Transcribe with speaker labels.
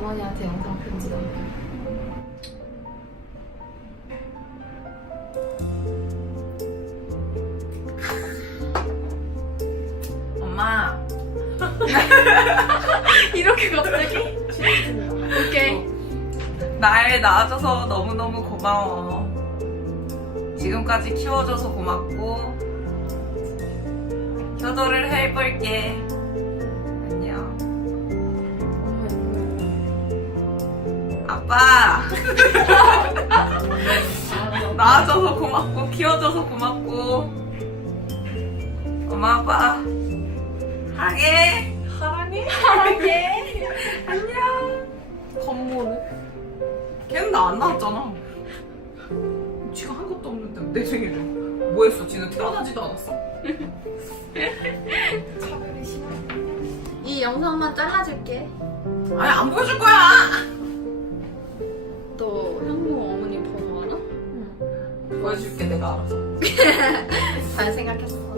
Speaker 1: 어머니한테 영상 편지 남겨.
Speaker 2: 엄마
Speaker 1: 이렇게 갑자기? 오케이.
Speaker 2: 날 낳아줘서 너무너무 고마워 지금까지 키워줘서 고맙고 효도를 해볼게 아빠 낳아줘서 고맙고 키워줘서 고맙고 엄마 아빠 사랑해
Speaker 1: 사랑해.
Speaker 2: 사랑해 안녕
Speaker 1: 건모는?
Speaker 2: 걔는 나 안 낳았잖아 지가 한 것도 없는데 내 생일에 뭐 했어? 지는 태어나지도 않았어.
Speaker 1: 이 영상만 잘라줄게.
Speaker 2: 아니 안 보여줄 거야
Speaker 1: 너 현무 어머니 번호 알아?
Speaker 2: 보여줄게 내가 알아서
Speaker 1: 잘 생각했어.